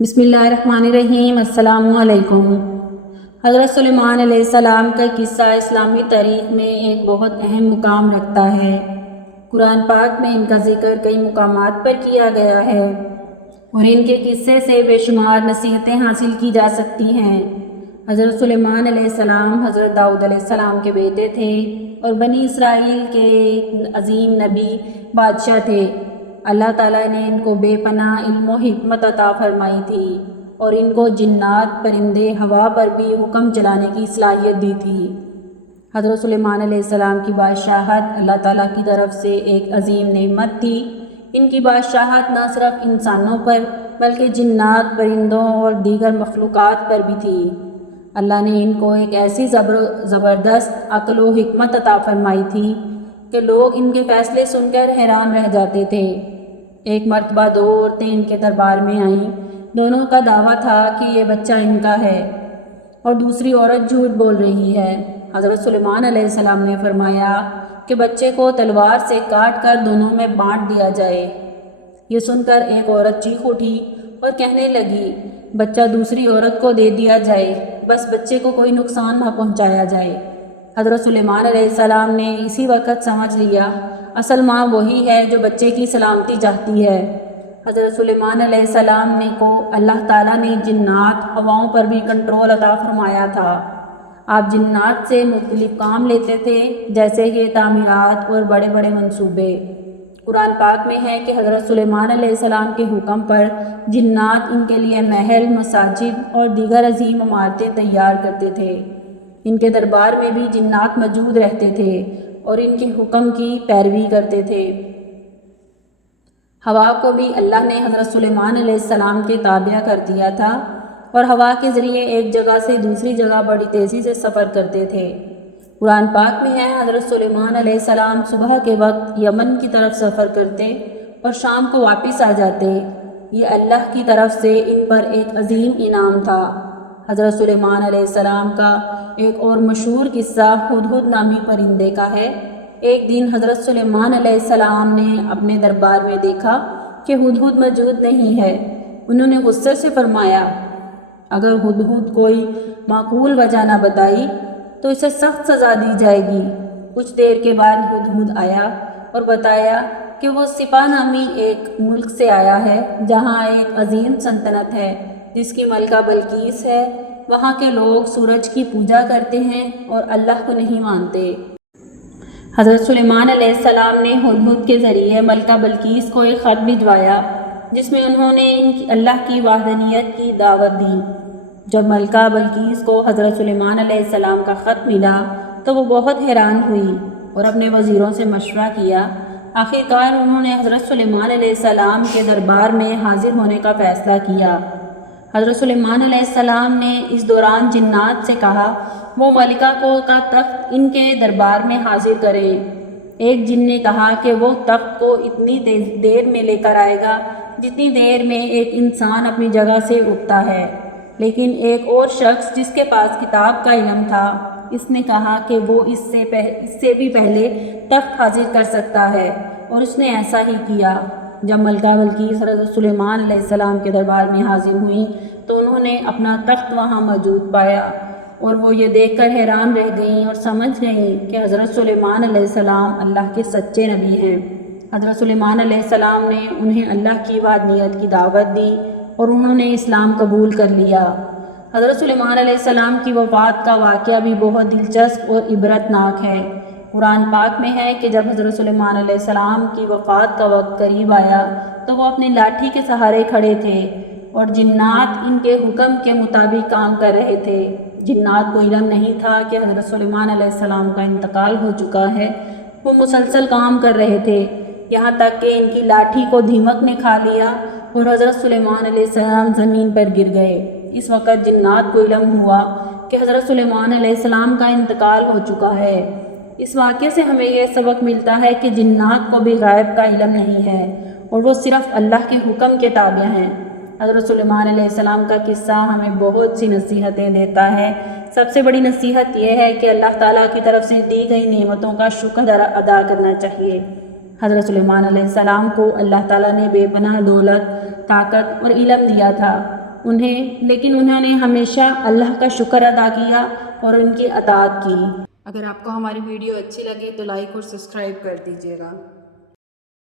بسم اللہ الرحمن الرحیم۔ السلام علیکم۔ حضرت سلیمان علیہ السلام کا قصہ اسلامی تاریخ میں ایک بہت اہم مقام رکھتا ہے۔ قرآن پاک میں ان کا ذکر کئی مقامات پر کیا گیا ہے اور ان کے قصے سے بے شمار نصیحتیں حاصل کی جا سکتی ہیں۔ حضرت سلیمان علیہ السلام حضرت داؤد علیہ السلام کے بیٹے تھے اور بنی اسرائیل کے عظیم نبی بادشاہ تھے۔ اللہ تعالیٰ نے ان کو بے پناہ علم و حکمت عطا فرمائی تھی اور ان کو جنات، پرندے، ہوا پر بھی حکم چلانے کی صلاحیت دی تھی۔ حضرت سلیمان علیہ السلام کی بادشاہت اللہ تعالیٰ کی طرف سے ایک عظیم نعمت تھی۔ ان کی بادشاہت نہ صرف انسانوں پر بلکہ جنات، پرندوں اور دیگر مخلوقات پر بھی تھی۔ اللہ نے ان کو ایک ایسی زبردست عقل و حکمت عطا فرمائی تھی کہ لوگ ان کے فیصلے سن کر حیران رہ جاتے تھے۔ ایک مرتبہ دو عورتیں ان کے دربار میں آئیں۔ دونوں کا دعویٰ تھا کہ یہ بچہ ان کا ہے اور دوسری عورت جھوٹ بول رہی ہے۔ حضرت سلیمان علیہ السلام نے فرمایا کہ بچے کو تلوار سے کاٹ کر دونوں میں بانٹ دیا جائے۔ یہ سن کر ایک عورت چیخ اٹھی اور کہنے لگی، بچہ دوسری عورت کو دے دیا جائے، بس بچے کو کوئی نقصان نہ پہنچایا جائے۔ حضرت سلیمان علیہ السلام نے اسی وقت سمجھ لیا اصل ماں وہی ہے جو بچے کی سلامتی چاہتی ہے۔ حضرت سلیمان علیہ السلام کو اللہ تعالیٰ نے جنات، ہواؤں پر بھی کنٹرول عطا فرمایا تھا۔ آپ جنات سے مختلف کام لیتے تھے، جیسے کہ تعمیرات اور بڑے بڑے منصوبے۔ قرآن پاک میں ہے کہ حضرت سلیمان علیہ السلام کے حکم پر جنات ان کے لیے محل، مساجد اور دیگر عظیم عمارتیں تیار کرتے تھے۔ ان کے دربار میں بھی جنات موجود رہتے تھے اور ان کے حکم کی پیروی کرتے تھے۔ ہوا کو بھی اللہ نے حضرت سلیمان علیہ السلام کے تابع کر دیا تھا اور ہوا کے ذریعے ایک جگہ سے دوسری جگہ بڑی تیزی سے سفر کرتے تھے۔ قرآن پاک میں ہے حضرت سلیمان علیہ السلام صبح کے وقت یمن کی طرف سفر کرتے اور شام کو واپس آ جاتے۔ یہ اللہ کی طرف سے ان پر ایک عظیم انعام تھا۔ حضرت سلیمان علیہ السلام کا ایک اور مشہور قصہ ہدہد نامی پرندے کا ہے۔ ایک دن حضرت سلیمان علیہ السلام نے اپنے دربار میں دیکھا کہ ہدہد موجود نہیں ہے۔ انہوں نے غصے سے فرمایا، اگر ہدہد کوئی معقول وجہ نہ بتائی تو اسے سخت سزا دی جائے گی۔ کچھ دیر کے بعد ہدہد آیا اور بتایا کہ وہ سپاہ نامی ایک ملک سے آیا ہے جہاں ایک عظیم سلطنت ہے جس کی ملکہ بلقیس ہے۔ وہاں کے لوگ سورج کی پوجا کرتے ہیں اور اللہ کو نہیں مانتے۔ حضرت سلیمان علیہ السلام نے ہدہد کے ذریعے ملکہ بلقیس کو ایک خط بھجوایا جس میں انہوں نے اللہ کی وحدانیت کی دعوت دی۔ جب ملکہ بلقیس کو حضرت سلیمان علیہ السلام کا خط ملا تو وہ بہت حیران ہوئی اور اپنے وزیروں سے مشورہ کیا۔ آخر کار انہوں نے حضرت سلیمان علیہ السلام کے دربار میں حاضر ہونے کا فیصلہ کیا۔ حضرت سلیمان علیہ السلام نے اس دوران جنات سے کہا وہ ملکہ کا تخت ان کے دربار میں حاضر کریں۔ ایک جن نے کہا کہ وہ تخت کو اتنی دیر میں لے کر آئے گا جتنی دیر میں ایک انسان اپنی جگہ سے اٹھتا ہے۔ لیکن ایک اور شخص جس کے پاس کتاب کا علم تھا، اس نے کہا کہ وہ اس سے بھی پہلے تخت حاضر کر سکتا ہے، اور اس نے ایسا ہی کیا۔ جب ملکہ بلقیس حضرت سلیمان علیہ السلام کے دربار میں حاضر ہوئیں تو انہوں نے اپنا تخت وہاں موجود پایا اور وہ یہ دیکھ کر حیران رہ گئیں اور سمجھ گئیں کہ حضرت سلیمان علیہ السلام اللہ کے سچے نبی ہیں۔ حضرت سلیمان علیہ السلام نے انہیں اللہ کی وحدانیت کی دعوت دی اور انہوں نے اسلام قبول کر لیا۔ حضرت سلیمان علیہ السلام کی وفات کا واقعہ بھی بہت دلچسپ اور عبرتناک ہے۔ قرآن پاک میں ہے کہ جب حضرت سلیمان علیہ السلام کی وفات کا وقت قریب آیا تو وہ اپنی لاٹھی کے سہارے کھڑے تھے اور جنات ان کے حکم کے مطابق کام کر رہے تھے۔ جنات کو علم نہیں تھا کہ حضرت سلیمان علیہ السلام کا انتقال ہو چکا ہے۔ وہ مسلسل کام کر رہے تھے یہاں تک کہ ان کی لاٹھی کو دیمک نے کھا لیا اور حضرت سلیمان علیہ السلام زمین پر گر گئے۔ اس وقت جنات کو علم ہوا کہ حضرت سلیمان علیہ السلام کا انتقال ہو چکا ہے۔ اس واقعے سے ہمیں یہ سبق ملتا ہے کہ جنات کو بھی غیب کا علم نہیں ہے اور وہ صرف اللہ کے حکم کے تابع ہیں۔ حضرت سلیمان علیہ السلام کا قصہ ہمیں بہت سی نصیحتیں دیتا ہے۔ سب سے بڑی نصیحت یہ ہے کہ اللہ تعالیٰ کی طرف سے دی گئی نعمتوں کا شکر ادا کرنا چاہیے۔ حضرت سلیمان علیہ السلام کو اللہ تعالیٰ نے بے پناہ دولت، طاقت اور علم دیا تھا۔ لیکن انہوں نے ہمیشہ اللہ کا شکر ادا کیا اور ان کی اطاعت کی۔ اگر آپ کو ہماری ویڈیو اچھی لگے تو لائک اور سبسکرائب کر دیجیے گا۔